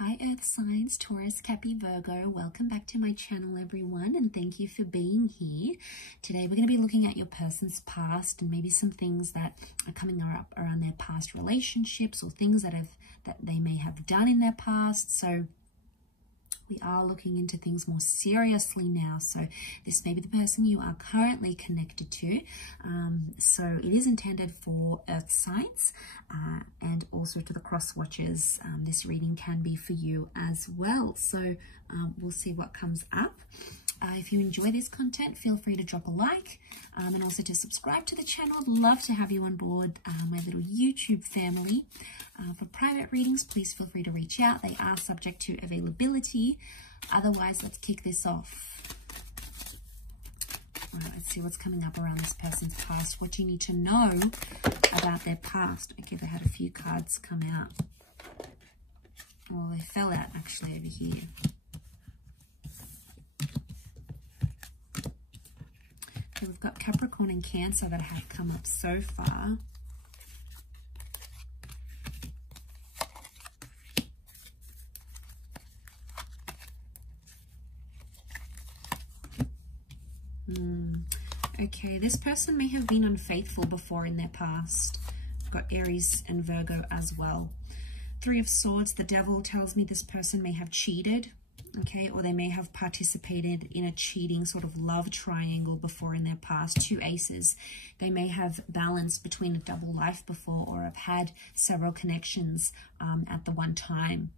Hi Earth signs, Taurus, Cappy, Virgo. Welcome back to my channel, everyone, and thank you for being here. Today we're going to be looking at your person's past and maybe some things that are coming up around their past relationships or things that they may have done in their past. So we are looking into things more seriously now. So this may be the person you are currently connected to. So it is intended for Earth signs and also to the cross watchers. This reading can be for you as well. So we'll see what comes up. If you enjoy this content, feel free to drop a like and also to subscribe to the channel. I'd love to have you on board my little YouTube family. For private readings, please feel free to reach out. They are subject to availability. Otherwise, let's kick this off. All right, let's see what's coming up around this person's past. What do you need to know about their past? Okay, they had a few cards come out. Well, they fell out actually over here. Okay, we've got Capricorn and Cancer that have come up so far. Okay, this person may have been unfaithful before in their past. We've got Aries and Virgo as well. Three of Swords, the Devil tells me this person may have cheated, okay, or they may have participated in a cheating sort of love triangle before in their past. Two Aces, they may have balanced between a double life before or have had several connections at the one time.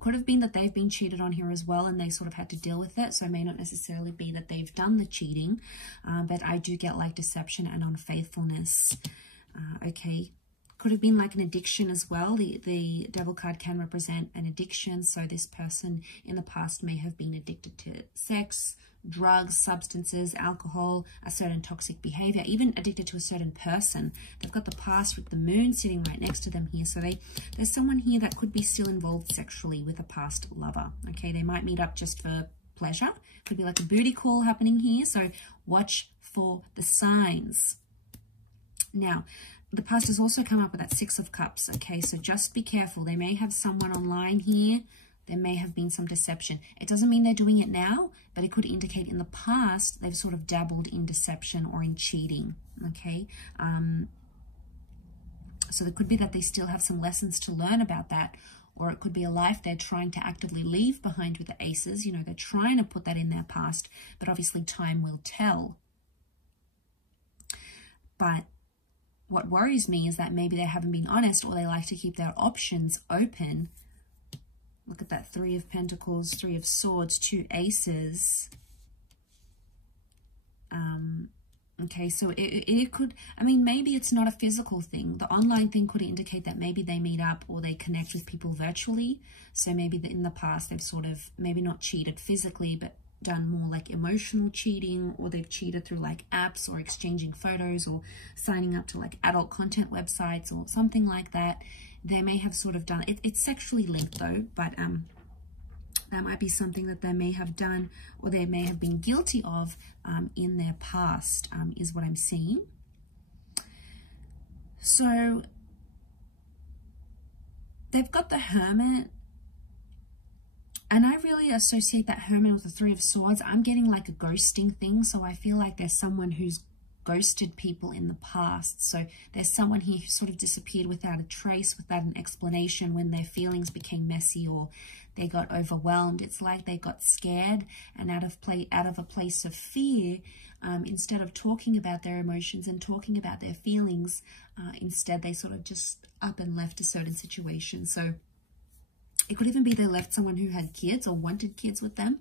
Could have been that they've been cheated on here as well and they sort of had to deal with it. So it may not necessarily be that they've done the cheating, but I do get like deception and unfaithfulness. Okay, could have been like an addiction as well. The Devil card can represent an addiction. So this person in the past may have been addicted to sex, drugs, substances, alcohol, a certain toxic behavior, even addicted to a certain person. They've got the past with the moon sitting right next to them here. So there's someone here that could be still involved sexually with a past lover. Okay, they might meet up just for pleasure. Could be like a booty call happening here. So watch for the signs. Now, the past has also come up with that Six of Cups. Okay, so just be careful. They may have someone online here. There may have been some deception. It doesn't mean they're doing it now, but it could indicate in the past they've sort of dabbled in deception or in cheating, okay? So it could be that they still have some lessons to learn about that, or it could be a life they're trying to actively leave behind with the Aces. You know, they're trying to put that in their past, but obviously time will tell. But what worries me is that maybe they haven't been honest, or they like to keep their options open. Look at that, Three of Pentacles, Three of Swords, Two Aces. Okay, so it could, I mean, maybe it's not a physical thing. The online thing could indicate that maybe they meet up or they connect with people virtually. So maybe in the past they've sort of maybe not cheated physically, but done more like emotional cheating, or they've cheated through like apps or exchanging photos or signing up to like adult content websites or something like that. They may have sort of done it. It's sexually linked though, but that might be something that they may have done or they may have been guilty of in their past, is what I'm seeing. So they've got the Hermit, and I really associate that Hermit with the Three of Swords. I'm getting like a ghosting thing, so I feel like there's someone who's ghosted people in the past. So there's someone here who sort of disappeared without a trace, without an explanation when their feelings became messy or they got overwhelmed. It's like they got scared and out of a place of fear, instead of talking about their emotions and talking about their feelings, instead they sort of just up and left a certain situation. So it could even be they left someone who had kids or wanted kids with them,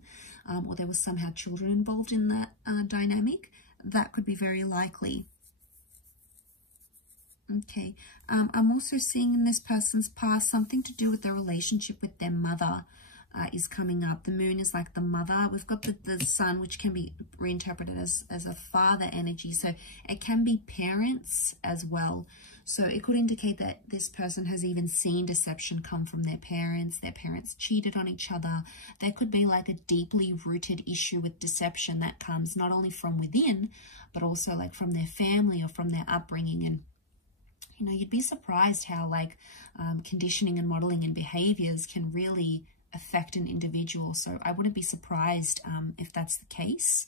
or there was somehow children involved in that dynamic. That could be very likely. Okay, I'm also seeing in this person's past something to do with their relationship with their mother is coming up. The moon is like the mother. We've got the sun, which can be reinterpreted as a father energy. So it can be parents as well. So it could indicate that this person has even seen deception come from their parents. Their parents cheated on each other. There could be like a deeply rooted issue with deception that comes not only from within, but also like from their family or from their upbringing. And You know, you'd be surprised how like conditioning and modeling and behaviors can really affect an individual. So I wouldn't be surprised if that's the case.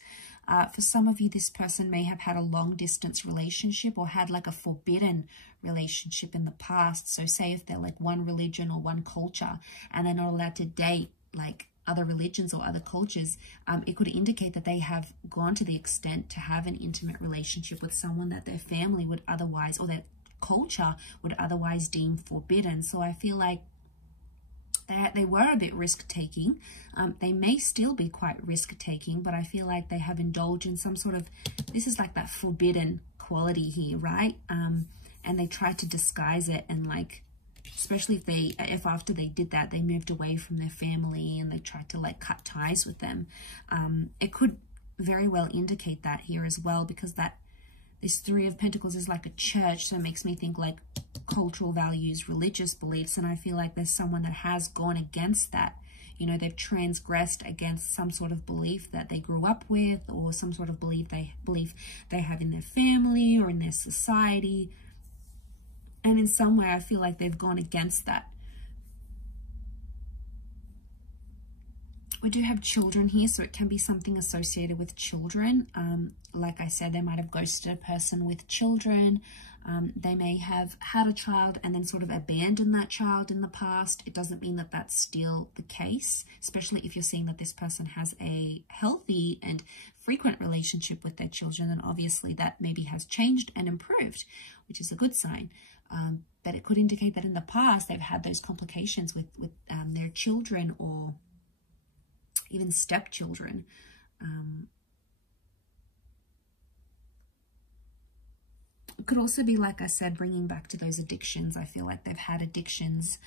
For some of you, this person may have had a long distance relationship or had like a forbidden relationship in the past. So say if they're like one religion or one culture and they're not allowed to date like other religions or other cultures, it could indicate that they have gone to the extent to have an intimate relationship with someone that their family would otherwise, or their culture would otherwise deem forbidden. So I feel like they were a bit risk-taking. They may still be quite risk-taking, but I feel like they have indulged in some sort of, this is like that forbidden quality here, right? And they tried to disguise it, and like, especially if after they did that, they moved away from their family and they tried to like cut ties with them. It could very well indicate that here as well, because this Three of Pentacles is like a church, so it makes me think like cultural values, religious beliefs, and I feel like there's someone that has gone against that. You know, they've transgressed against some sort of belief that they grew up with, or some sort of belief they have in their family or in their society. And in some way, I feel like they've gone against that. We do have children here, so it can be something associated with children. Like I said, they might have ghosted a person with children. They may have had a child and then sort of abandoned that child in the past. It doesn't mean that that's still the case, especially if you're seeing that this person has a healthy and frequent relationship with their children, then obviously that maybe has changed and improved, which is a good sign. But it could indicate that in the past they've had those complications with their children, or even stepchildren. It could also be, like I said, bringing back to those addictions. I feel like they've had addictions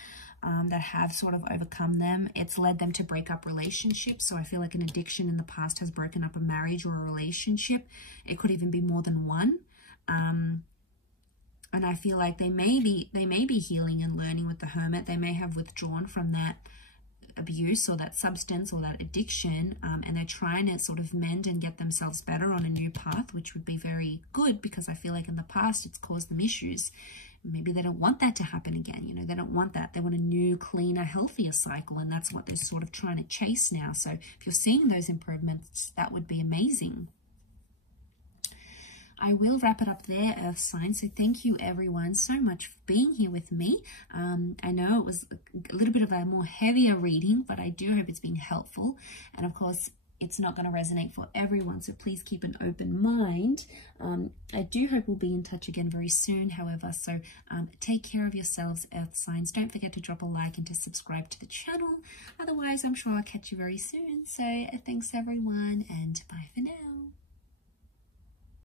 that have sort of overcome them. It's led them to break up relationships. So I feel like an addiction in the past has broken up a marriage or a relationship. It could even be more than one. And I feel like they may be healing and learning with the Hermit. They may have withdrawn from that abuse or that substance or that addiction, and they're trying to sort of mend and get themselves better on a new path, which would be very good, because I feel like in the past it's caused them issues. Maybe they don't want that to happen again. You know, they don't want that. They want a new, cleaner, healthier cycle, and that's what they're sort of trying to chase now. So if you're seeing those improvements, that would be amazing. I will wrap it up there, Earth sign. So thank you everyone so much for being here with me. I know it was a little bit of a more heavier reading, but I do hope it's been helpful. And of course, it's not going to resonate for everyone, so please keep an open mind. I do hope we'll be in touch again very soon, however, so take care of yourselves, Earth signs. Don't forget to drop a like and to subscribe to the channel. Otherwise, I'm sure I'll catch you very soon. So thanks everyone, and bye.